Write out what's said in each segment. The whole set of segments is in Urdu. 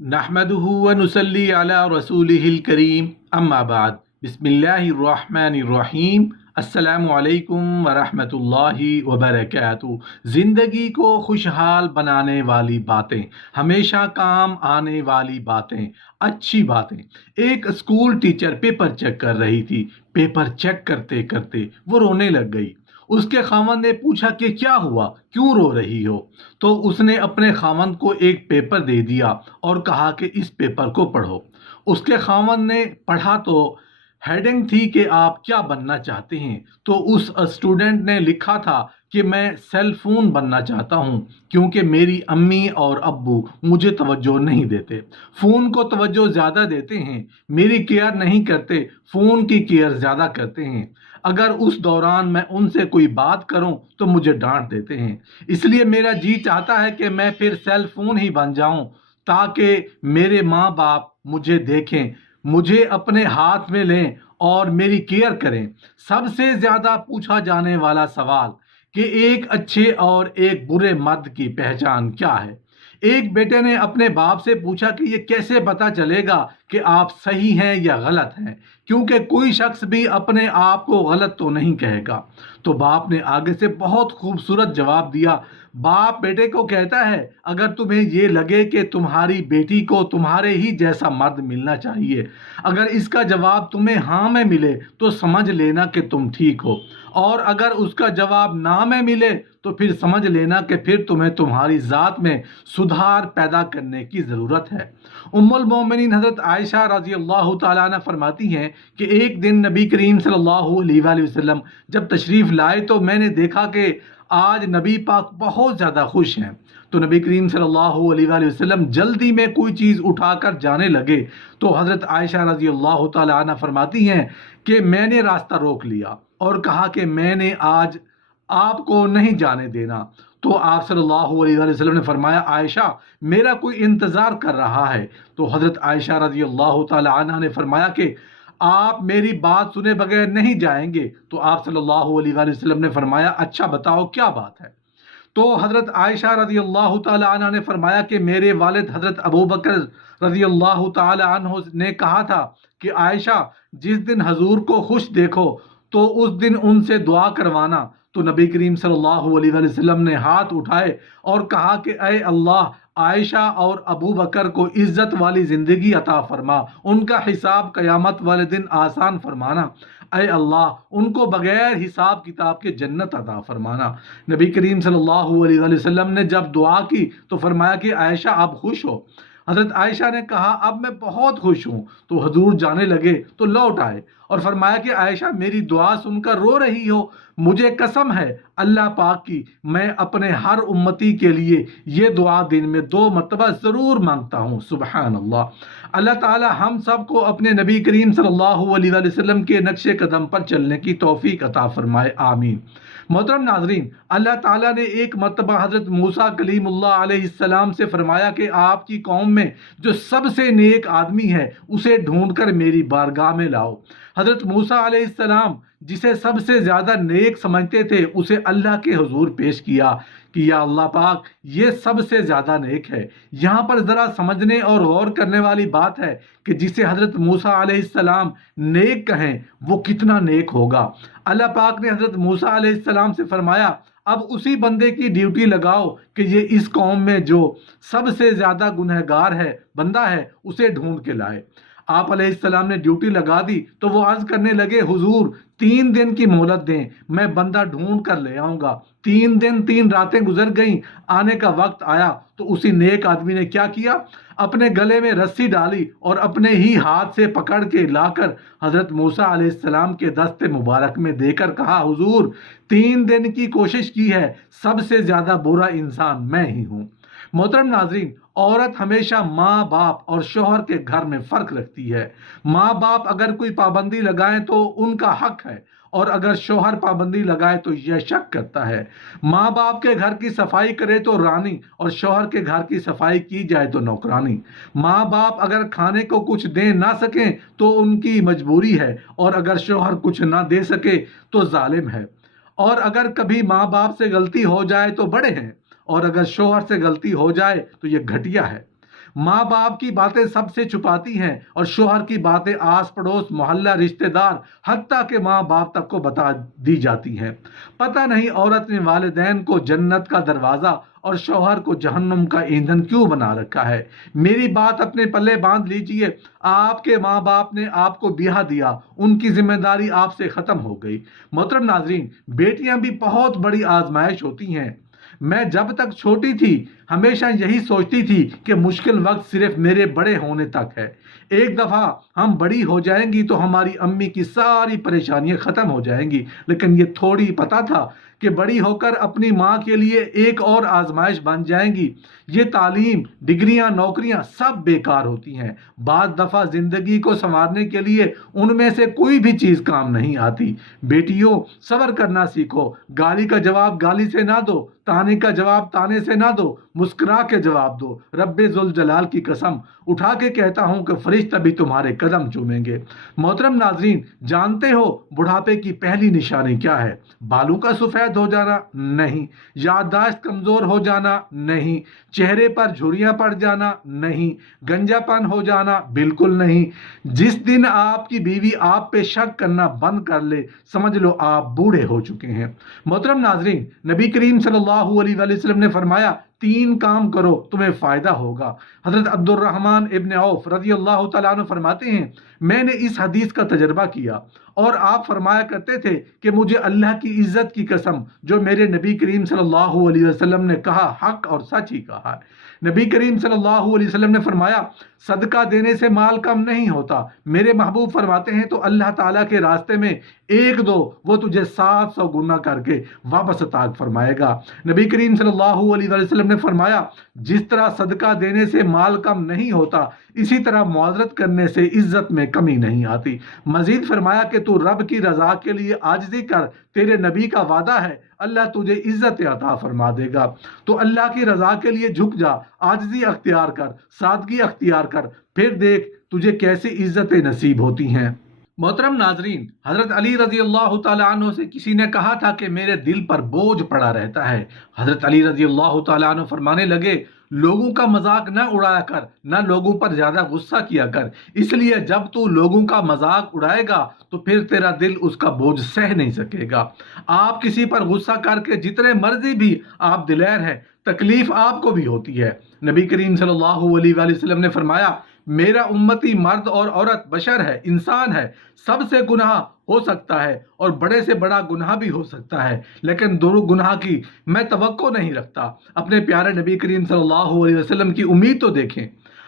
نحمده ونصلي على رسوله الكريم اما بعد بسم اللہ الرحمن الرحیم السلام علیکم ورحمۃ اللہ وبرکاتہ۔ زندگی کو خوشحال بنانے والی باتیں، ہمیشہ کام آنے والی باتیں، اچھی باتیں۔ ایک اسکول ٹیچر پیپر چیک کر رہی تھی۔ پیپر چیک کرتے کرتے وہ رونے لگ گئی۔ اس کے خاوند نے پوچھا کہ کیا ہوا، کیوں رو رہی ہو؟ تو اس نے اپنے خاوند کو ایک پیپر دے دیا اور کہا کہ اس پیپر کو پڑھو۔ اس کے خاوند نے پڑھا تو ہیڈنگ تھی کہ آپ کیا بننا چاہتے ہیں؟ تو اس اسٹوڈنٹ نے لکھا تھا کہ میں سیل فون بننا چاہتا ہوں کیونکہ میری امی اور ابو مجھے توجہ نہیں دیتے، فون کو توجہ زیادہ دیتے ہیں، میری کیئر نہیں کرتے، فون کی کیئر زیادہ کرتے ہیں۔ اگر اس دوران میں ان سے کوئی بات کروں تو مجھے ڈانٹ دیتے ہیں، اس لیے میرا جی چاہتا ہے کہ میں پھر سیل فون ہی بن جاؤں تاکہ میرے ماں باپ مجھے دیکھیں، مجھے اپنے ہاتھ میں لیں اور میری کیئر کریں۔ سب سے زیادہ پوچھا جانے والا سوال کہ ایک اچھے اور ایک برے مرد کی پہچان کیا ہے؟ ایک بیٹے نے اپنے باپ سے پوچھا کہ یہ کیسے پتا چلے گا کہ آپ صحیح ہیں یا غلط ہیں، کیونکہ کوئی شخص بھی اپنے آپ کو غلط تو نہیں کہے گا۔ تو باپ نے آگے سے بہت خوبصورت جواب دیا۔ باپ بیٹے کو کہتا ہے، اگر تمہیں یہ لگے کہ تمہاری بیٹی کو تمہارے ہی جیسا مرد ملنا چاہیے، اگر اس کا جواب تمہیں ہاں میں ملے تو سمجھ لینا کہ تم ٹھیک ہو، اور اگر اس کا جواب نہ میں ملے تو پھر سمجھ لینا کہ پھر تمہیں تمہاری ذات میں سدھار پیدا کرنے کی ضرورت ہے۔ ام المومنین حضرت عائشہ رضی اللہ تعالیٰ عنہ فرماتی ہیں کہ ایک دن نبی کریم صلی اللہ علیہ وآلہ وسلم جب تشریف لائے تو میں نے دیکھا کہ آج نبی پاک بہت زیادہ خوش ہیں۔ تو نبی کریم صلی اللہ علیہ وآلہ وسلم جلدی میں کوئی چیز اٹھا کر جانے لگے تو حضرت عائشہ رضی اللہ تعالیٰ عنہ فرماتی ہیں کہ میں نے راستہ روک لیا اور کہا کہ میں نے آج آپ کو نہیں جانے دینا۔ تو آپ صلی اللہ علیہ وآلہ وسلم نے فرمایا، عائشہ میرا کوئی انتظار کر رہا ہے۔ تو حضرت عائشہ رضی اللہ تعالی عنہ نے فرمایا کہ آپ میری بات سنے بغیر نہیں جائیں گے؟ تو آپ صلی اللہ علیہ وآلہ وسلم نے فرمایا، اچھا بتاؤ کیا بات ہے؟ تو حضرت عائشہ رضی اللہ تعالی عنہ نے فرمایا کہ میرے والد حضرت ابو بکر رضی اللہ تعالی عنہ نے کہا تھا کہ عائشہ جس دن حضور کو خوش دیکھو تو اس دن ان سے دعا کروانا۔ تو نبی کریم صلی اللہ علیہ وآلہ وسلم نے ہاتھ اٹھائے اور کہا کہ اے اللہ، عائشہ اور ابو بکر کو عزت والی زندگی عطا فرما، ان کا حساب قیامت والے دن آسان فرمانا، اے اللہ ان کو بغیر حساب کتاب کے جنت عطا فرمانا۔ نبی کریم صلی اللہ علیہ وآلہ وسلم نے جب دعا کی تو فرمایا کہ عائشہ آپ خوش ہو؟ حضرت عائشہ نے کہا اب میں بہت خوش ہوں۔ تو حضور جانے لگے تو لوٹ آئے اور فرمایا کہ عائشہ میری دعا سن کر رو رہی ہو؟ مجھے قسم ہے اللہ پاک کی، میں اپنے ہر امتی کے لیے یہ دعا دن میں 2 مرتبہ ضرور مانگتا ہوں۔ سبحان اللہ۔ اللہ تعالی ہم سب کو اپنے نبی کریم صلی اللہ علیہ وآلہ وسلم کے نقش قدم پر چلنے کی توفیق عطا فرمائے، آمین۔ محترم ناظرین، اللہ تعالیٰ نے ایک مرتبہ حضرت موسیٰ کلیم اللہ علیہ السلام سے فرمایا کہ آپ کی قوم میں جو سب سے نیک آدمی ہے اسے ڈھونڈ کر میری بارگاہ میں لاؤ۔ حضرت موسیٰ علیہ السلام جسے سب سے زیادہ نیک سمجھتے تھے اسے اللہ کے حضور پیش کیا کہ یا اللہ پاک یہ سب سے زیادہ نیک ہے۔ یہاں پر ذرا سمجھنے اور غور کرنے والی بات ہے کہ جسے حضرت موسیٰ علیہ السلام نیک کہیں وہ کتنا نیک ہوگا۔ اللہ پاک نے حضرت موسیٰ علیہ السلام سے فرمایا اب اسی بندے کی ڈیوٹی لگاؤ کہ یہ اس قوم میں جو سب سے زیادہ گنہگار ہے بندہ ہے اسے ڈھونڈ کے لائے۔ آپ علیہ السلام نے ڈیوٹی لگا دی تو وہ عرض کرنے لگے حضور 3 دن کی مہلت دیں، میں بندہ ڈھونڈ کر لے آؤں گا۔ 3 دن 3 راتیں گزر گئیں، آنے کا وقت آیا تو اسی نیک آدمی نے کیا کیا؟ اپنے گلے میں رسی ڈالی اور اپنے ہی ہاتھ سے پکڑ کے لا کر حضرت موسیٰ علیہ السلام کے دست مبارک میں دے کر کہا حضور 3 دن کی کوشش کی ہے، سب سے زیادہ برا انسان میں ہی ہوں۔ محترم ناظرین، عورت ہمیشہ ماں باپ اور شوہر کے گھر میں فرق رکھتی ہے۔ ماں باپ اگر کوئی پابندی لگائیں تو ان کا حق ہے، اور اگر شوہر پابندی لگائے تو یہ شک کرتا ہے۔ ماں باپ کے گھر کی صفائی کرے تو رانی، اور شوہر کے گھر کی صفائی کی جائے تو نوکرانی۔ ماں باپ اگر کھانے کو کچھ دے نہ سکیں تو ان کی مجبوری ہے، اور اگر شوہر کچھ نہ دے سکے تو ظالم ہے۔ اور اگر کبھی ماں باپ سے غلطی ہو جائے تو بڑے ہیں، اور اگر شوہر سے غلطی ہو جائے تو یہ گھٹیا ہے۔ ماں باپ کی باتیں سب سے چھپاتی ہیں اور شوہر کی باتیں آس پڑوس محلہ رشتہ دار حتیٰ کہ ماں باپ تک کو بتا دی جاتی ہیں۔ پتہ نہیں عورت نے والدین کو جنت کا دروازہ اور شوہر کو جہنم کا ایندھن کیوں بنا رکھا ہے۔ میری بات اپنے پلے باندھ لیجئے، آپ کے ماں باپ نے آپ کو بیاہ دیا، ان کی ذمہ داری آپ سے ختم ہو گئی۔ محترم ناظرین، بیٹیاں بھی بہت بڑی آزمائش ہوتی ہیں۔ میں جب تک چھوٹی تھی ہمیشہ یہی سوچتی تھی کہ مشکل وقت صرف میرے بڑے ہونے تک ہے، ایک دفعہ ہم بڑی ہو جائیں گی تو ہماری امی کی ساری پریشانیاں ختم ہو جائیں گی، لیکن یہ تھوڑی پتہ تھا کہ بڑی ہو کر اپنی ماں کے لیے ایک اور آزمائش بن جائیں گی۔ یہ تعلیم، ڈگریاں، نوکریاں سب بیکار ہوتی ہیں۔ بعض دفعہ زندگی کو سنوارنے کے لیے ان میں سے کوئی بھی چیز کام نہیں آتی۔ بیٹیوں، صبر کرنا سیکھو، گالی کا جواب گالی سے نہ دو، تانے کا جواب تانے سے نہ دو، مسکرا کے جواب دو۔ رب ذوالجلال کی قسم اٹھا کے کہتا ہوں کہ فرشتہ بھی تمہارے قدم چومیں گے۔ محترم ناظرین، جانتے ہو بڑھاپے کی پہلی نشانی کیا ہے؟ بالوں کا سفید ہو جانا؟ نہیں۔ یادداشت کمزور ہو جانا؟ نہیں۔ چہرے پر جھریاں پڑ جانا؟ نہیں۔ گنجا پن ہو جانا؟ بالکل نہیں۔ جس دن آپ کی بیوی آپ پہ شک کرنا بند کر لے، سمجھ لو آپ بوڑھے ہو چکے ہیں۔ محترم ناظرین، نبی کریم صلی اللہ علیہ وآلہ وسلم نے فرمایا، 3 کام کرو تمہیں فائدہ ہوگا۔ حضرت عبد الرحمن ابن عوف رضی اللہ تعالیٰ عنہ فرماتے ہیں، میں نے اس حدیث کا تجربہ کیا اور آپ فرمایا کرتے تھے کہ مجھے اللہ کی عزت کی قسم، جو میرے نبی کریم صلی اللہ علیہ وسلم نے کہا حق اور سچ ہی کہا ہے۔ نبی کریم صلی اللہ علیہ وسلم نے فرمایا، صدقہ دینے سے مال کم نہیں ہوتا۔ میرے محبوب فرماتے ہیں تو اللہ تعالیٰ کے راستے میں 1 دو، وہ تجھے 700 گنا کر کے واپس عطا فرمائے گا۔ نبی کریم صلی اللہ علیہ وسلم نے فرمایا، جس طرح صدقہ دینے سے مال کم نہیں ہوتا، اسی طرح معذرت کرنے سے عزت میں کمی نہیں آتی۔ مزید فرمایا کہ تو رب کی رضا کے لیے عاجزی کر، تیرے نبی کا وعدہ ہے اللہ تجھے عزت عطا فرما دے گا۔ تو اللہ کی رضا کے لیے جھک جا، عاجزی اختیار کر، سادگی اختیار کر، پھر دیکھ تجھے کیسی عزتیں نصیب ہوتی ہیں۔ محترم ناظرین، حضرت علی رضی اللہ تعالیٰ عنہ سے کسی نے کہا تھا کہ میرے دل پر بوجھ پڑا رہتا ہے۔ حضرت علی رضی اللہ تعالیٰ عنہ فرمانے لگے، لوگوں کا مذاق نہ اڑایا کر، نہ لوگوں پر زیادہ غصہ کیا کر، اس لیے جب تو لوگوں کا مذاق اڑائے گا تو پھر تیرا دل اس کا بوجھ سہ نہیں سکے گا۔ آپ کسی پر غصہ کر کے جتنے مرضی بھی آپ دلیر ہیں، تکلیف آپ کو بھی ہوتی ہے۔ نبی کریم صلی اللہ علیہ وآلہ وسلم نے فرمایا، میرا امتی مرد اور عورت بشر ہے، انسان ہے، سب سے گناہ ہو سکتا ہے اور بڑے سے بڑا گناہ بھی ہو سکتا ہے، لیکن دو گناہ کی میں توقع نہیں رکھتا۔ اپنے پیارے نبی کریم صلی اللہ علیہ وسلم کی امید تو دیکھیں۔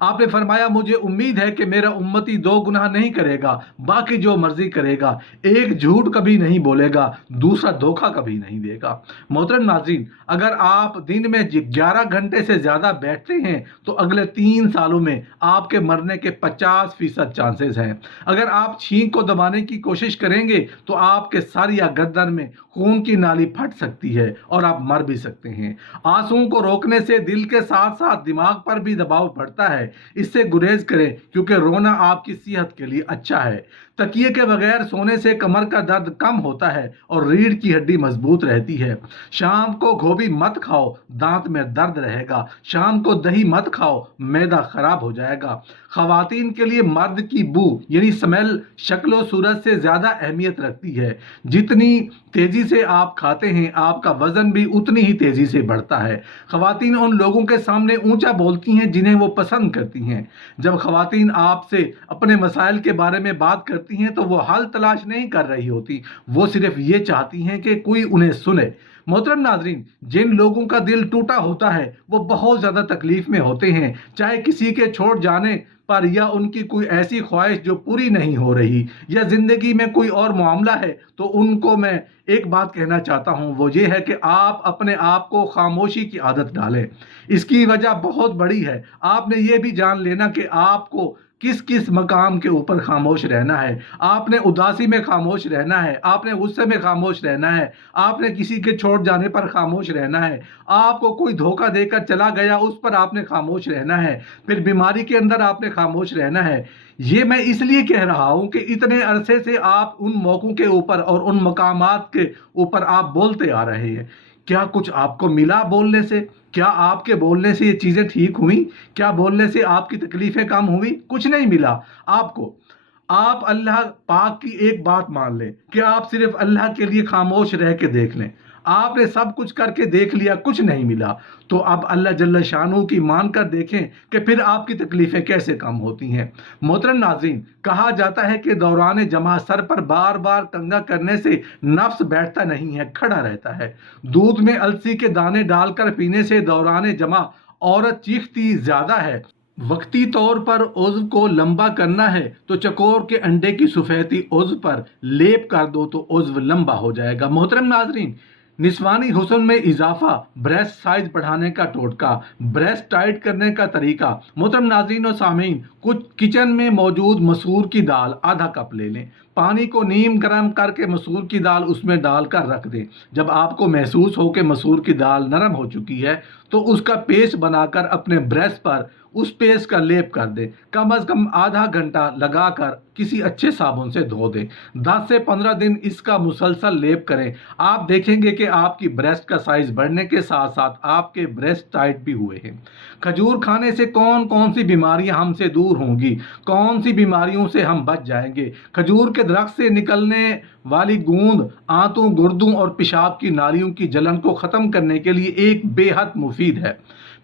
آپ نے فرمایا، مجھے امید ہے کہ میرا امتی 2 گناہ نہیں کرے گا، باقی جو مرضی کرے گا، ایک جھوٹ کبھی نہیں بولے گا، دوسرا دھوکہ کبھی نہیں دے گا۔ محترم ناظرین، اگر آپ دن میں 11 گھنٹے سے زیادہ بیٹھتے ہیں تو اگلے 3 سالوں میں آپ کے مرنے کے 50% چانسز ہیں۔ اگر آپ چھینک کو دبانے کی کوشش کریں گے تو آپ کے سر یا گردن میں خون کی نالی پھٹ سکتی ہے اور آپ مر بھی سکتے ہیں۔ آنسوؤں کو روکنے سے دل کے ساتھ ساتھ دماغ پر بھی دباؤ پڑتا ہے، اس سے گریز کریں کیونکہ رونا آپ کی صحت کے لیے اچھا ہے۔ تکیے کے بغیر سونے سے کمر کا درد کم ہوتا ہے اور ریڑھ کی ہڈی مضبوط رہتی ہے۔ شام کو گوبھی مت کھاؤ، دانت میں درد رہے گا۔ شام کو دہی مت کھاؤ، معدہ خراب ہو جائے گا۔ خواتین کے لیے مرد کی بو یعنی سمیل شکل و صورت سے زیادہ اہمیت رکھتی ہے۔ جتنی تیزی سے آپ کھاتے ہیں، آپ کا وزن بھی اتنی ہی تیزی سے بڑھتا ہے۔ خواتین ان لوگوں کے سامنے اونچا بولتی ہیں جنہیں وہ پسند کرتی ہیں۔ جب خواتین آپ سے اپنے مسائل کے بارے میں بات کرتی ہیں تو وہ حل تلاش نہیں کر رہی ہوتی، وہ صرف یہ چاہتی ہیں کہ کوئی انہیں سنے۔ محترم ناظرین، جن لوگوں کا دل ٹوٹا ہوتا ہے وہ بہت زیادہ تکلیف میں ہوتے ہیں، چاہے کسی کے چھوڑ جانے پر یا ان کی کوئی ایسی خواہش جو پوری نہیں ہو رہی یا زندگی میں کوئی اور معاملہ ہے، تو ان کو میں ایک بات کہنا چاہتا ہوں، وہ یہ ہے کہ آپ اپنے آپ کو خاموشی کی عادت ڈالیں۔ اس کی وجہ بہت بڑی ہے۔ آپ نے یہ بھی جان لینا کہ آپ کو کس کس مقام کے اوپر خاموش رہنا ہے۔ آپ نے اداسی میں خاموش رہنا ہے، آپ نے غصے میں خاموش رہنا ہے، آپ نے کسی کے چھوڑ جانے پر خاموش رہنا ہے، آپ کو کوئی دھوکہ دے کر چلا گیا اس پر آپ نے خاموش رہنا ہے، پھر بیماری کے اندر آپ نے خاموش رہنا ہے۔ یہ میں اس لیے کہہ رہا ہوں کہ اتنے عرصے سے آپ ان موقعوں کے اوپر اور ان مقامات کے اوپر آپ بولتے آ رہے ہیں۔ کیا کچھ آپ کو ملا بولنے سے؟ کیا آپ کے بولنے سے یہ چیزیں ٹھیک ہوئیں؟ کیا بولنے سے آپ کی تکلیفیں کم ہوئی؟ کچھ نہیں ملا آپ کو۔ آپ اللہ پاک کی ایک بات مان لیں کہ آپ صرف اللہ کے لیے خاموش رہ کے دیکھ لیں، آپ نے سب کچھ کر کے دیکھ لیا، کچھ نہیں ملا، تو اب اللہ جل شانہ کی مان کر دیکھیں کہ پھر آپ کی تکلیفیں کیسے کم ہوتی ہیں۔ محترم ناظرین، کہا جاتا ہے کہ دوران جماع سر پر بار بار کنگھا کرنے سے نفس بیٹھتا نہیں ہے، کھڑا رہتا ہے۔ دودھ میں السی کے دانے ڈال کر پینے سے دوران جماع عورت چیختی زیادہ ہے۔ وقتی طور پر عضو کو لمبا کرنا ہے تو چکور کے انڈے کی سفیدی عضو پر لیپ کر دو تو عضو لمبا ہو جائے گا۔ محترم ناظرین، نسوانی حسن میں اضافہ، بریسٹ سائز بڑھانے کا ٹوٹکا، بریسٹ ٹائٹ کرنے کا طریقہ۔ محترم ناظرین و سامعین، کچھ کچن میں موجود مسور کی دال آدھا کپ لے لیں، پانی کو نیم گرم کر کے مسور کی دال اس میں ڈال کر رکھ دیں۔ جب آپ کو محسوس ہو کہ مسور کی دال نرم ہو چکی ہے تو اس کا پیسٹ بنا کر اپنے بریسٹ پر اس پیسٹ کا لیپ کر دیں، کم از کم آدھا گھنٹہ لگا کر کسی اچھے صابن سے دھو دیں۔ 10 سے 15 دن اس کا مسلسل لیپ کریں، آپ دیکھیں گے کہ آپ کی بریسٹ کا سائز بڑھنے کے ساتھ ساتھ آپ کے بریسٹ ٹائٹ بھی ہوئے ہیں۔ کھجور کھانے سے کون کون سی بیماریاں ہم سے دور ہوں گی، کون سی بیماریوں سے ہم بچ جائیں گے؟ کھجور کے درخت سے نکلنے والی گوند آنتوں، گردوں اور پیشاب کی نالیوں کی جلن کو ختم کرنے کے لیے ایک بے حد مفید ہے۔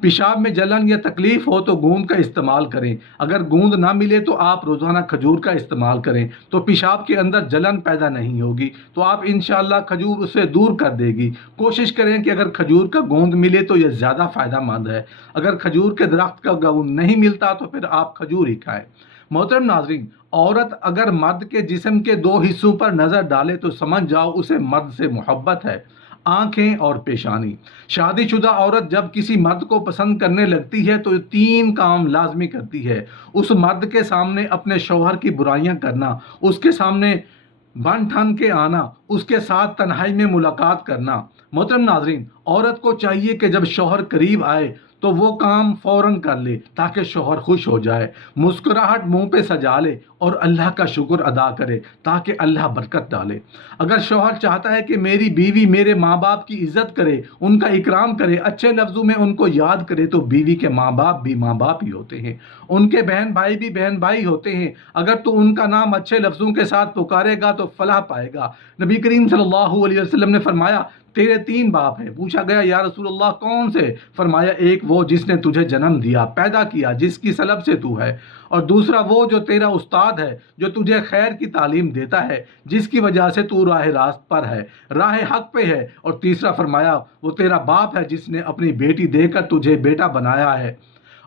پیشاب میں جلن یا تکلیف ہو تو گوند کا استعمال کریں، اگر گوند نہ ملے تو آپ روزانہ کھجور کا استعمال کریں تو پیشاب کے اندر جلن پیدا نہیں ہوگی، تو آپ انشاءاللہ کھجور اسے دور کر دے گی۔ کوشش کریں کہ اگر کھجور کا گوند ملے تو یہ زیادہ فائدہ مند ہے، اگر کھجور کے درخت کا گوند نہیں ملتا تو پھر آپ کھجور ہی کھائیں۔ محترم ناظرین، عورت اگر مرد کے جسم کے 2 حصوں پر نظر ڈالے تو سمجھ جاؤ اسے مرد سے محبت ہے، آنکھیں اور پیشانی۔ شادی شدہ عورت جب کسی مرد کو پسند کرنے لگتی ہے تو 3 کام لازمی کرتی ہے: اس مرد کے سامنے اپنے شوہر کی برائیاں کرنا، اس کے سامنے بن ٹھن کے آنا، اس کے ساتھ تنہائی میں ملاقات کرنا۔ محترم ناظرین، عورت کو چاہیے کہ جب شوہر قریب آئے تو وہ کام فوراً کر لے تاکہ شوہر خوش ہو جائے، مسکراہٹ منہ پہ سجا لے اور اللہ کا شکر ادا کرے تاکہ اللہ برکت ڈالے۔ اگر شوہر چاہتا ہے کہ میری بیوی میرے ماں باپ کی عزت کرے، ان کا اکرام کرے، اچھے لفظوں میں ان کو یاد کرے، تو بیوی کے ماں باپ بھی ماں باپ ہی ہوتے ہیں، ان کے بہن بھائی بھی بہن بھائی ہوتے ہیں۔ اگر تو ان کا نام اچھے لفظوں کے ساتھ پکارے گا تو فلاح پائے گا۔ نبی کریم صلی اللہ علیہ وسلم نے فرمایا، تیرے 3 باپ ہیں۔ پوچھا گیا یا رسول اللہ کون سے؟ فرمایا، ایک وہ جس نے تجھے جنم دیا، پیدا کیا، جس کی سلب سے تو ہے، اور دوسرا وہ جو تیرا استاد ہے، جو تجھے خیر کی تعلیم دیتا ہے، جس کی وجہ سے تو راہ راست پر ہے، راہ حق پہ ہے، اور تیسرا فرمایا وہ تیرا باپ ہے جس نے اپنی بیٹی دے کر تجھے بیٹا بنایا ہے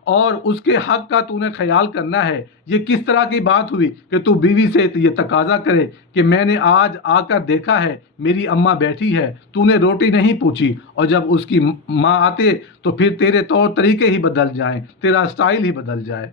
اور اس کے حق کا تو نے خیال کرنا ہے۔ یہ کس طرح کی بات ہوئی کہ تو بیوی سے یہ تقاضا کرے کہ میں نے آج آ کر دیکھا ہے میری اماں بیٹھی ہے، تو نے روٹی نہیں پوچھی، اور جب اس کی ماں آتے تو پھر تیرے طور طریقے ہی بدل جائیں، تیرا سٹائل ہی بدل جائے۔